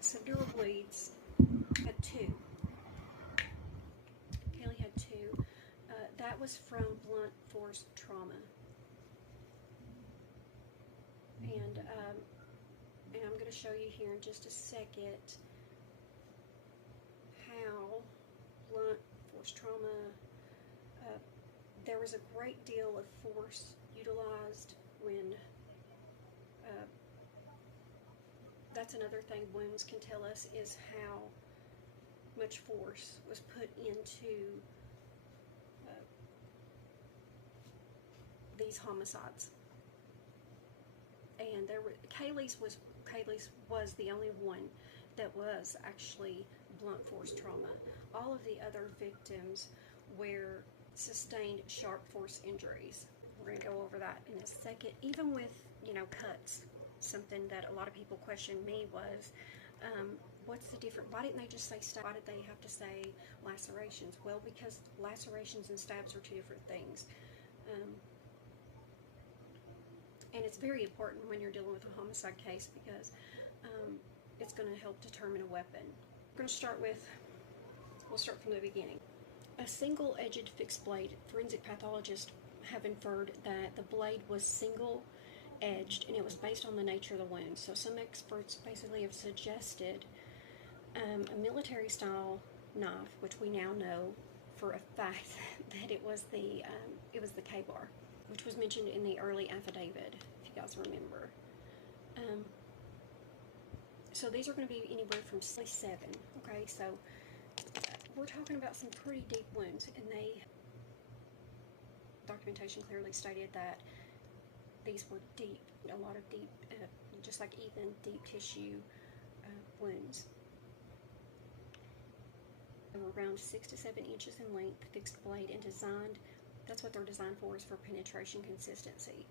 severe bleeds. Had two. Haley had two. That was from blunt force trauma. And I'm going to show you here in just a second how blunt force trauma, there was a great deal of force utilized when, that's another thing wounds can tell us, is how much force was put into these homicides. And there were, Kaylee's was the only one that was actually blunt force trauma. All of the other victims were sustained sharp force injuries. We're going to go over that in a second. Even with, cuts, something that a lot of people questioned me was, what's the difference? Why didn't they just say stab? Why did they have to say lacerations? Well, because lacerations and stabs are two different things. And it's very important when you're dealing with a homicide case because it's going to help determine a weapon. We're going to we'll start from the beginning. A single-edged fixed blade, forensic pathologists have inferred that the blade was single-edged and it was based on the nature of the wound. So some experts basically have suggested a military-style knife, which we now know for a fact that it was the K-bar, which was mentioned in the early affidavit, if you guys remember. So these are going to be anywhere from 7. Okay, so we're talking about some pretty deep wounds, and documentation clearly stated that these were deep, a lot of deep, just like Ethan, deep tissue wounds. They were around 6 to 7 inches in length, fixed blade, and designed. That's what they're designed for, is for penetration consistency.